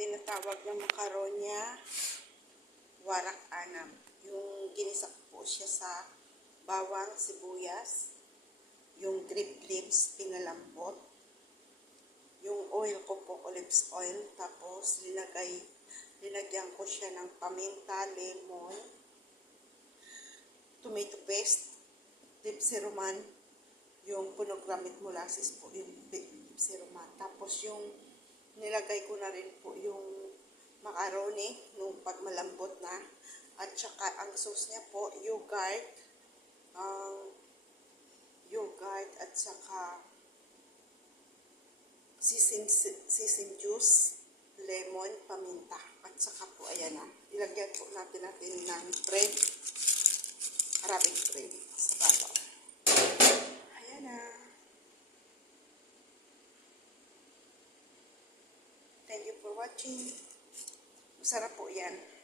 tinatawag ng makaronya warak anam. Yung ginisa ko po siya sa bawang, sibuyas, yung grape leaves, pinalambot, yung oil ko po, olives oil, tapos linagyan ko siya ng paminta, lemon, tomato paste, Pepsi Roman, yung punogramit molasses po, yung Pepsi Roman. Tapos yung nilagay ko na rin po yung macaroni nung pag malambot na. At saka ang sauce niya po, yogurt at saka sesame juice, lemon, paminta. At saka po, ayan na. Ilagyan po natin ng bread, Arabic bread sa bawang. Ayan na. Thank you for watching. Masarap po yan.